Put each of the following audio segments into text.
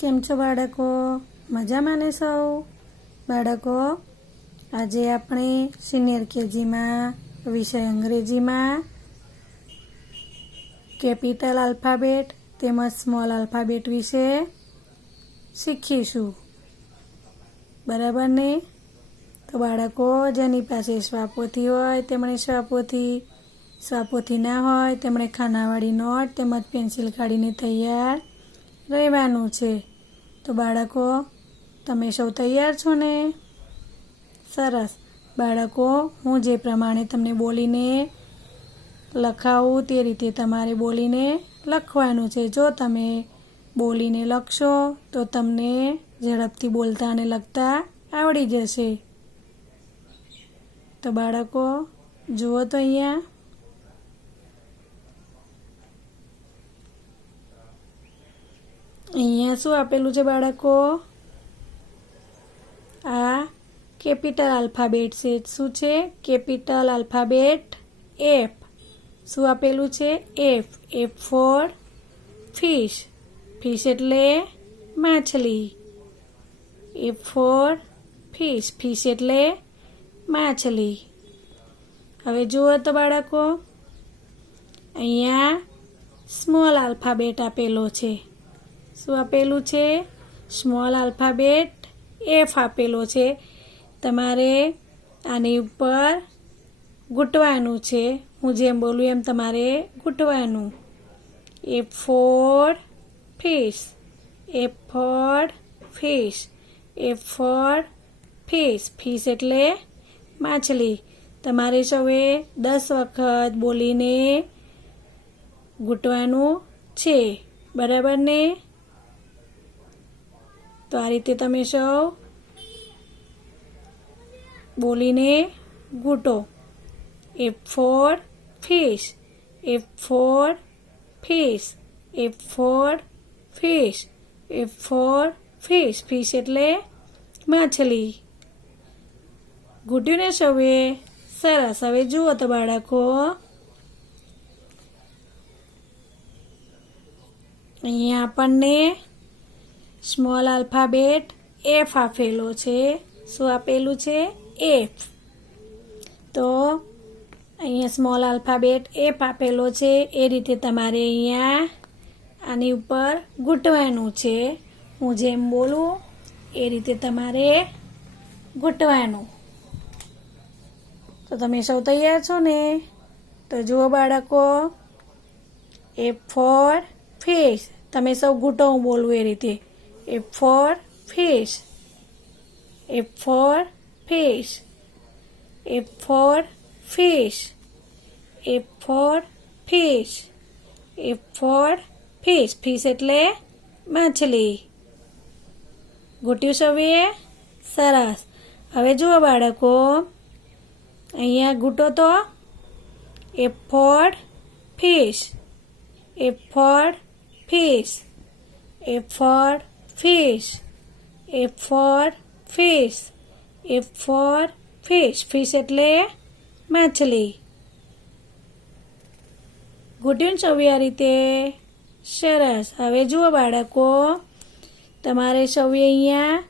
કેમ છો બાળકો? મજામાં ને સૌ? બાળકો, આજે આપણે સિનિયર કેજીમાં વિષય અંગ્રેજીમાં કેપિટલ આલ્ફાબેટ તેમજ સ્મોલ આલ્ફાબેટ વિશે શીખીશું. બરાબર ને? તો બાળકો, જેની પાસે સ્વાપોથી હોય તેમણે સ્વાપોથી ના હોય તેમણે ખાનાવાળી નોટ તેમજ પેન્સિલ કાઢીને તૈયાર રહેવાનું છે. તો બાળકો, તમે સૌ તૈયાર છો ને? સરસ. બાળકો, હું જે પ્રમાણે તમને બોલીને લખાવું તે રીતે તમારે બોલીને લખવાનું છે. જો તમે બોલીને લખશો તો તમને ઝડપથી બોલતા અને લખતા આવડી જશે. તો બાળકો, જુઓ તો અહીંયા શું આપેલું છે બાળકો? આ કેપિટલ આલ્ફાબેટ છે. શું છે? Capital alphabet F. શું આપેલું છે? F. F for fish. Fish એટલે માછલી. F for fish. ફિશ એટલે માછલી. હવે જુઓ તો બાળકો, અહીંયા સ્મોલ આલ્ફાબેટ આપેલો છે. શું આપેલું છે? સ્મોલ આલ્ફાબેટ એફ આપેલો છે. તમારે આની ઉપર ઘૂંટવાનું છે. હું જેમ બોલું એમ તમારે ઘૂંટવાનું. F for fish. F for fish. F for fish. Fish એટલે માછલી. તમારે સૌએ 10 વખત બોલીને ઘૂંટવાનું છે. બરાબર ને? તો આ રીતે તમે સૌ બોલીને ઘૂંટો. F for fish. F for fish. F for fish. F for fish. Fish એટલે માછલી. ઘૂંટ્યું ને સૌએ? સરસ. હવે જુઓ તો બાળકો, અહીંયા આપણને સ્મોલ આલ્ફાબેટ એફ આપેલો છે. શું આપેલું છે? એફ. તો અહીંયા સ્મોલ આલ્ફાબેટ એફ આપેલો છે. એ રીતે તમારે અહીંયા આની ઉપર ઘૂંટવાનું છે. હું જેમ બોલું એ રીતે તમારે ઘૂંટવાનું. તો તમે સૌ તૈયાર છો ને? તો જુઓ બાળકો, એફ ફોર ફિશ. તમે સૌ ઘૂંટો, હું બોલું એ રીતે. F for fish. F for fish. F for fish. F for fish. F for fish. Fish એટલે માછલી. ઘૂંટ્યું સૌએ? સરસ. હવે જુઓ બાળકો, અહીંયા ઘૂંટો તો. F for fish. F for fish. F for fish. F for fish. F for fish. Fish એટલે માછલી. ઘૂંટ્યું સૌએ આ રીતે? સરસ. હવે જુઓ બાળકો, તમારે સૌએ અહીંયા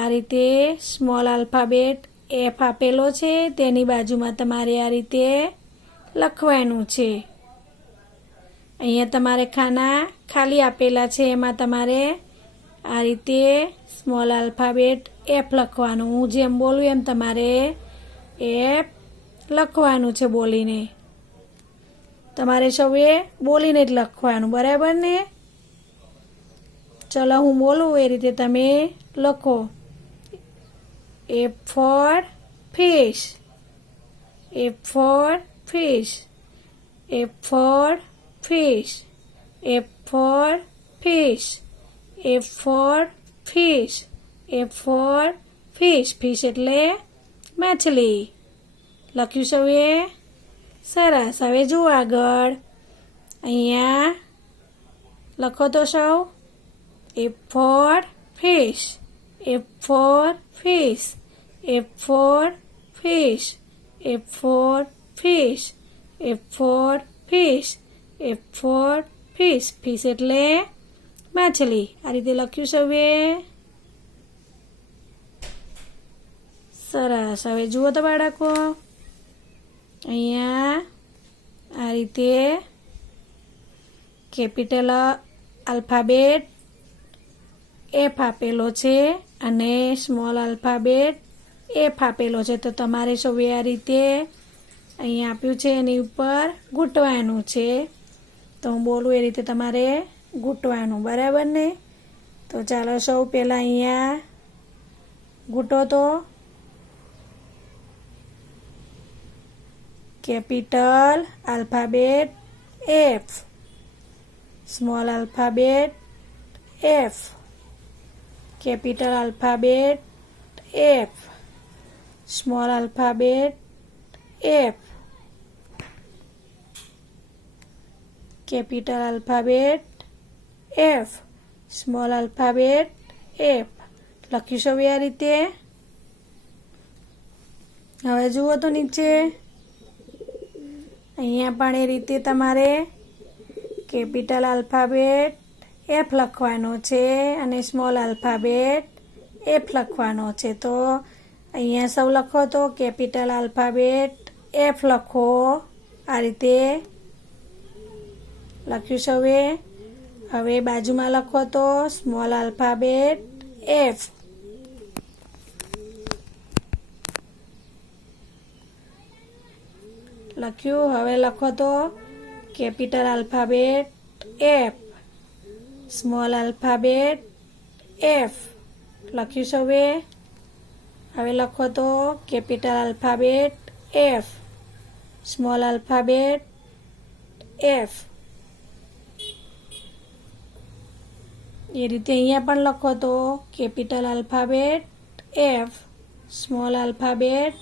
આ રીતે સ્મોલ આલ્ફાબેટ એફ આપેલો છે. તેની બાજુમાં તમારે આ રીતે લખવાનું છે. અહીંયા તમારે ખાના ખાલી આપેલા છે. એમાં તમારે આ રીતે સ્મોલ આલ્ફાબેટ એફ લખવાનું. હું જેમ બોલું એમ તમારે એફ લખવાનું છે બોલીને. તમારે સૌએ બોલીને જ લખવાનું. બરાબર ને? ચલો, હું બોલું એ રીતે તમે લખો. F for fish. F for fish. F for fish. F for fish. F for fish. F for fish. Fish એટલે માછલી. લખ્યું સૌએ? સરસ. હવે જુઓ આગળ, અહીંયા લખો તો સૌ. F for fish. F for fish. F for fish. F for fish. F for fish. F for fish. Fish એટલે માછલી. આ રીતે લખ્યું સૌએ. સરસ. હવે જુઓ તો બાળકો, અહીંયા આ રીતે કેપિટલ આલ્ફાબેટ એફ આપેલો છે અને સ્મોલ આલ્ફાબેટ એફ આપેલો છે. તો તમારે સૌએ આ રીતે અહીંયા આપ્યું છે એની ઉપર ઘૂંટવાનું છે. તો હું બોલું એ રીતે તમારે ઘૂંટવાનું, બરાબર ને? તો ચાલો સૌ પહેલાં અહીંયા ઘૂંટો તો. Capital alphabet F, small alphabet F, capital alphabet F, small alphabet F, capital alphabet F, small alphabet F. લખ્યું સૌએ આ રીતે. હવે જુઓ તો નીચે, અહીંયા પણ એ રીતે તમારે કેપિટલ આલ્ફાબેટ એફ લખવાનો છે અને સ્મોલ આલ્ફાબેટ એફ લખવાનો છે. તો અહીંયા સૌ લખો તો કેપિટલ આલ્ફાબેટ એફ લખો. આ રીતે લખ્યું સૌએ. હવે બાજુમાં લખો તો સ્મોલ આલ્ફાબેટ એફ. લખ્યું. હવે લખો તો capital alphabet F, small alphabet F. લખ્યું સૌએ. હવે લખો તો capital alphabet F, small alphabet F. એ રીતે અહીંયા પણ લખો તો capital alphabet F, small alphabet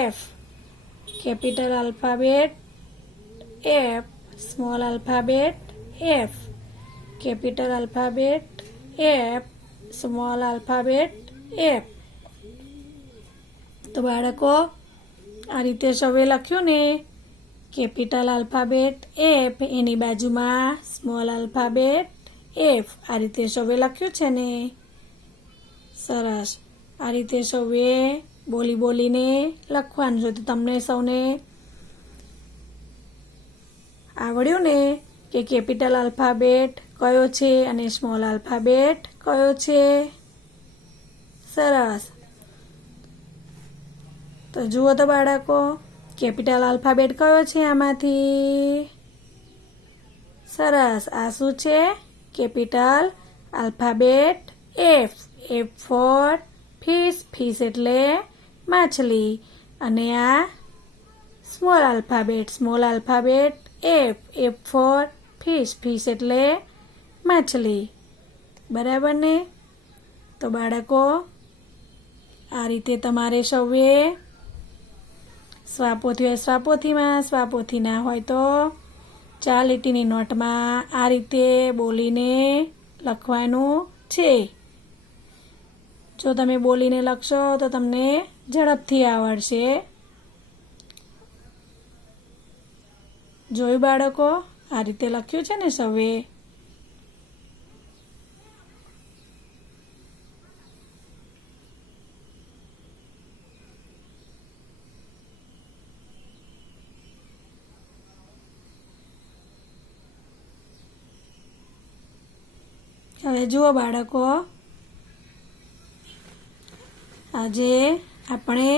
F, capital alphabet F, small alphabet F, capital alphabet F, small alphabet F. તો બાળકો આ રીતે સૌએ લખ્યું ને, કેપિટલ આલ્ફાબેટ એફ એની બાજુમાં સ્મોલ આલ્ફાબેટ એફ. આ રીતે સૌએ લખ્યું છે ને. સરસ. આ રીતે સૌએ બોલીને લખવાનું છે. તો તમને સૌને આવડ્યું ને કે કેપિટલ આલ્ફાબેટ કયો છે અને સ્મોલ આલ્ફાબેટ કયો છે? સરસ. તો જુઓ તો બાળકો, કેપિટલ આલ્ફાબેટ કયો છે આમાંથી? સરસ. આ શું છે? Capital alphabet F. F for fish. Fish એટલે માછલી. અને આ small alphabet. Small alphabet F. F for fish. Fish એટલે માછલી. બરાબર ને? તો બાળકો આ રીતે તમારે સૌએ સ્વાપોથી હોય સ્વાપોથીમાં, સ્વાપોથી ના હોય તો 4 લીટીની નોટમાં આ રીતે બોલીને લખવાનું છે. જો તમે બોલીને લખશો તો તમને ઝડપથી આવડશે. જોયું બાળકો? આ રીતે લખ્યું છે ને સૌએ. હવે જુઓ બાળકો, આજે આપણે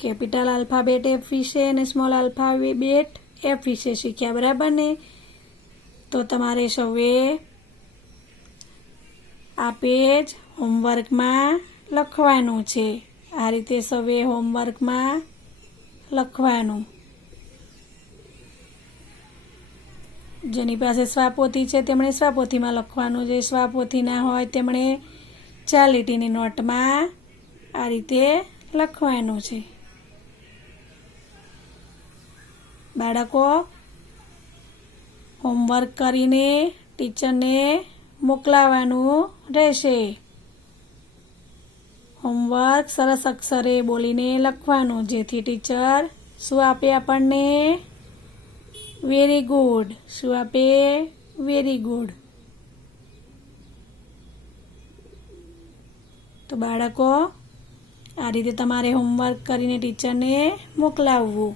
કેપિટલ આલ્ફાબેટ એફ વિશે અને સ્મોલ આલ્ફાબેટ એફ વિશે શીખ્યા, બરાબર ને? તો તમારે સૌએ આ પેજ હોમવર્કમાં લખવાનું છે. આ રીતે સૌએ હોમવર્કમાં લખવાનું. જેની પાસે સ્વાપોથી છે તેમણે સ્વાપોથીમાં લખવાનું. જે સ્વાપોથી ના હોય તેમણે 4 લીટીની નોટમાં આ રીતે લખવાનું છે. બાળકો હોમવર્ક કરીને ટીચરને મોકલાવાનું રહેશે. હોમવર્ક સરસ અક્ષરે બોલીને લખવાનું, જેથી ટીચર શું આપે આપણને? Very good. શું આપે? Very good. તો બાળકો આ રીતે તમારે હોમવર્ક કરીને ટીચરને મોકલાવવું.